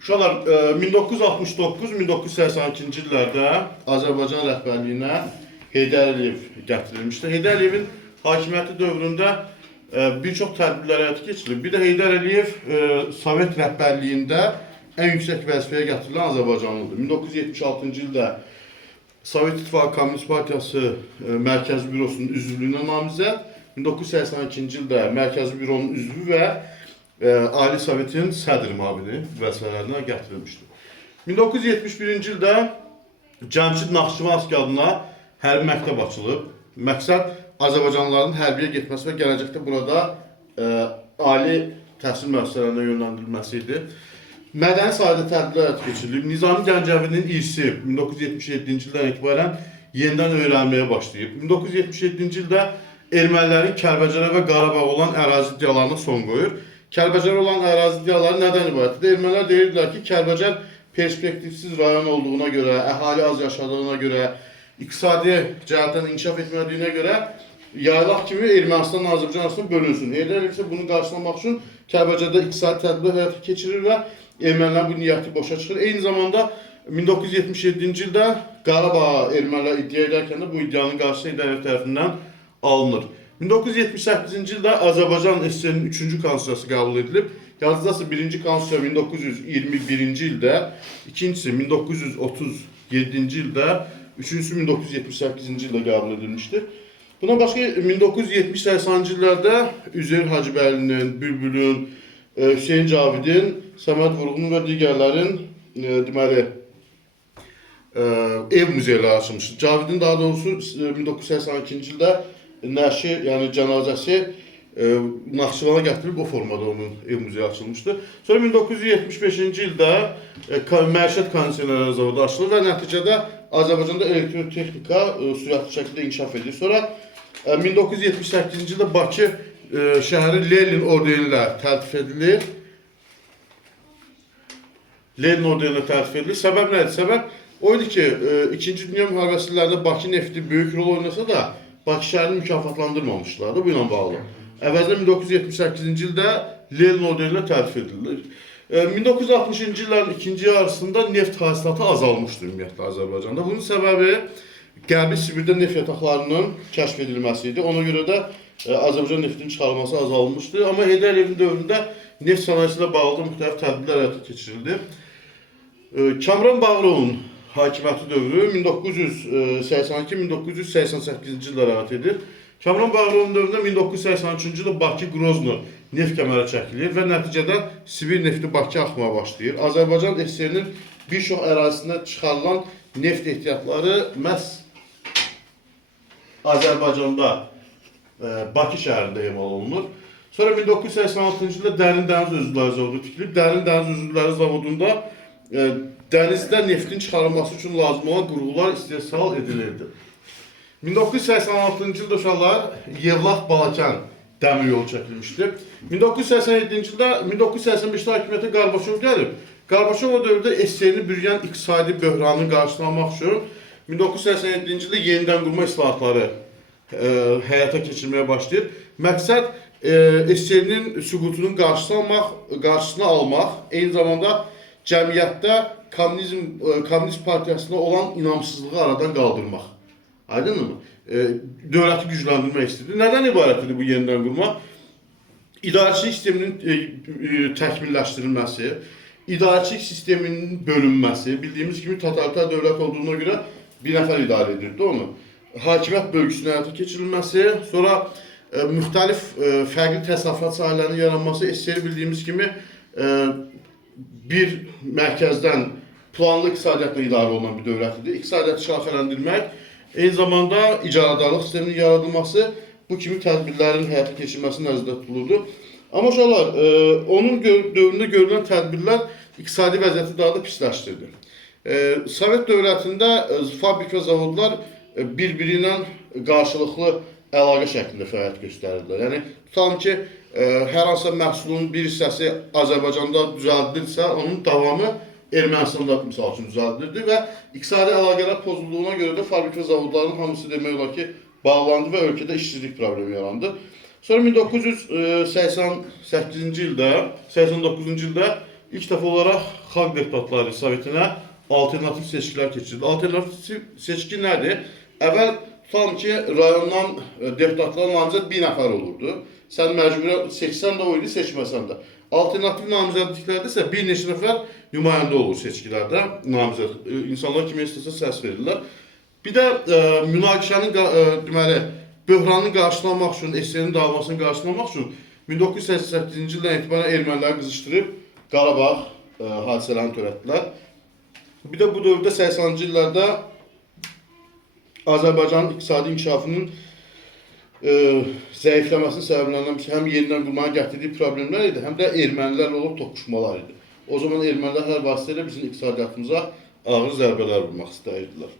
Uşaqlar 1969-1982-ci illərdə Azərbaycan rəhbərliyinə Heydər Əliyev gətirilmişdi. Heydər Əliyevin hakimiyyəti dövründə bir çox tədbirlər həyata keçirilib. Bir də Heydər Əliyev Sovet rəhbərliyində ən yüksək vəzifəyə gətirilən Azərbaycanlıdır. 1976-cı ildə Sovet İttifaqı Komünist Partiyası Mərkəzi Bürosunun üzvlüyünə namizəd, 1982-ci ildə Mərkəzi Büronun üzvü və Ali Sovetin sədr müavini vəzifələrinə gətirilmişdir. 1971-ci ildə Cəmşid Naxçıvanski adına hərbi məktəb açılıb. Məqsəd Azərbaycanlıların hərbiyə getməsi və gələcəkdə burada ali təhsil müəssisələrində yönləndirilməsi idi. Mədəni sahədə tədbirlər həyata keçirilib. Nizami Gəncəvinin irsi 1977-ci ildən etibarən yenidən öyrənməyə başlayıb. 1977-ci ildə ermənilərin Kəlbəcərə və Qarabağ olan ərazi iddialarına son qoyur. Kəlbəcər olan ərazi iddiaları nədən ibarətdir? Ermənilər deyirdilər ki, Kəlbəcər perspektivsiz rayon olduğuna görə, əhali az yaşadığına görə, iqtisadi cəhətdən inkişaf etmədiyinə görə yaylaq kimi Ermənistan Azərbaycan arasında bölünsün. Heydər Əliyev isə bunu qarşılamaq üçün Kəlbəcərdə iqtisadi tədbirlər həyata keçirir və ermənilər bu niyyəti boşa çıxır. Eyni zamanda 1977-ci ildə Qarabağ ermənilər iddia edərkən də bu iddianın qarşısı Heydər Əliyev tərəfindən alınır. 1978-ci ildə Azərbaycan SSR-nin 3-cü konstitusiyası qəbul edilib. Yadınızdadsa, birinci konstitusiya 1921-ci ildə, ikincisi 1937-ci ildə, üçüncüsü 1978-ci ildə qəbul edilmişdir. Buna başqa 1970-80-ci illərdə Üzeyir Hacıbəylinin, Bülbülün, Hüseyin Cavidin, Səməd Vurğunun və digərlərin deməli ev muzeyləri açılmışdır. Cavidin daha doğrusu 1982-ci ildə nəşi, yəni cənazəsi Naxçıvana gətirilib, o formada onun ev muzeyi açılmışdı. Sonra 1975-ci ildə məişət kondisionerləri zavodu açılır və nəticədə Azərbaycanda elektrotexnika sürətli şəkildə inkişaf edir. Sonra 1978-ci ildə Bakı şəhəri Lenin ordeni ilə təltif edilir. Lenin ordeni ilə təltif edilir. Səbəb nədir? Səbəb o idi ki, 2-ci Dünya müharibəsi illərində Bakı nefti böyük rol oynasa da Bakı şəhərini mükafatlandırmamışlar da bu ilə bağlı. Əvvəldə 1978-ci ildə Lenin ordeni ilə təltif edilir. 1960-cı illərin ikinci yarısında neft hasilatı azalmışdır ümumiyyətlə Azərbaycanda. Bunun səbəbi Qərbi Sibirdə neft yataqlarının kəşf edilməsi idi. Ona görə də Azərbaycan neftinin çıxarılması azalmışdı. Amma Heydər Əliyevin dövründə neft sənayesi ilə bağlı müxtəlif tədbirlər həyata keçirildi. Kamran Bağırovun hakimiyyəti dövrü 1982-1988-ci illər əhatə edir. Kamran Bağırovun dövründə 1983-cü ildə Bakı-Qrozno neft kəməri çəkilir və nəticədə Sibir nefti Bakıya axmağa başlayır. Azərbaycan SSR-nin bir çox ərazisində çıxarılan neft ehtiyatları məhz Azərbaycanda Bakı şəhərində emal olunur. Sonra 1986-cı ildə Dərin Dəniz Özürləri Zavodu tikilib. Dərin Dəniz Özürləri Zavodunda dənizdə neftin çıxarılması üçün lazım olan qurğular istehsal edilirdi. 1986-cı ildə uşaqlar Yevlax-Balakən dəmir yolu çəkilmişdir. 1987-ci ildə 1985-də hakimiyyətə Qarbaçov gəlib. Qarbaçov o dövrdə SSR-ni bürüyən iqtisadi böhranın qarşısını almaq üçün 1987-ci ildə yenidən qurma islahatları həyata keçirməyə başlayır. Məqsəd SSR-nin süqutunun qarşısını almaq, eyni zamanda cəmiyyətdə Komünist Partiyasına olan inamsızlığı aradan qaldırmaq. Aydınmı? Dövləti gücləndirmək istəyir. Nədən ibarətdir bu yenidən qurma? İdarəçilik sisteminin təkmilləşdirilməsi, idarəçilik sisteminin bölünməsi, bildiyimiz kimi totalitar dövlət olduğuna görə bir nəfər idarə edirdi onu. Hakimiyyət bölgüsünün həyata keçirilməsi, sonra müxtəlif fərqli təsərrüfat sahələrinin yaranması, SSR bildiyimiz kimi bir mərkəzdən planlı iqtisadiyyatla idarə olunan bir dövlət idi. İqtisadiyyatı şaxələndirmək, eyni zamanda icaradarlıq sisteminin yaradılması bu kimi tədbirlərin həyata keçirilməsi nəzərdə tutulurdu. Amma uşaqlar, onun dövründə görülən tədbirlər iqtisadi vəziyyəti daha da pisləşdirdi. Sovet dövlətində fabrik və zavodlar bir-biri ilə qarşılıqlı əlaqə şəklində fəaliyyət göstərirdilər. Yəni, tutalım ki, hər hansısa məhsulun bir hissəsi Azərbaycanda düzəldilirsə, onun davamı Ermənistanda misal üçün düzəldilirdi və iqtisadi əlaqələr pozulduğuna görə də fabrik və zavodların hamısı demək olar ki, bağlandı və ölkədə işsizlik problemi yarandı. Sonra 1988-ci ildə, 89-cu ildə ilk dəfə olaraq Xalq Deputatları Sovetinə alternativ seçkilər keçirildi. Alternativ seçki nədir? Əvvəl tutalım ki, rayondan deputatlar namizəd bir nəfər olurdu. Sən məcburi seçsən də o idi, seçməsən də. Alternativ namizədliklərdə isə bir neçə nəfər nümayəndə olur seçkilərdə, namizəd. İnsanlar kimi istəsə səs verirlər. Bir də münaqişənin, deməli, böhranın qarşılamaq üçün, SSR-nin dağılmasının qarşılamaq üçün 1988-ci ildən etibarən erməniləri qızışdırıb Qarabağ hadisələrini törətdilər. Bir də bu dövrdə 80-ci illərdə Azərbaycanın iqtisadi inkişafının zəifləməsinin səbəblərindən birisi həm yenidən qurmanın gətirdiyi problemlər idi, həm də ermənilərlə olub toqquşmalar idi. O zaman ermənilər hər vasitələ bizim iqtisadiyyatımıza ağır zərbələr vurmaq istəyirdilər.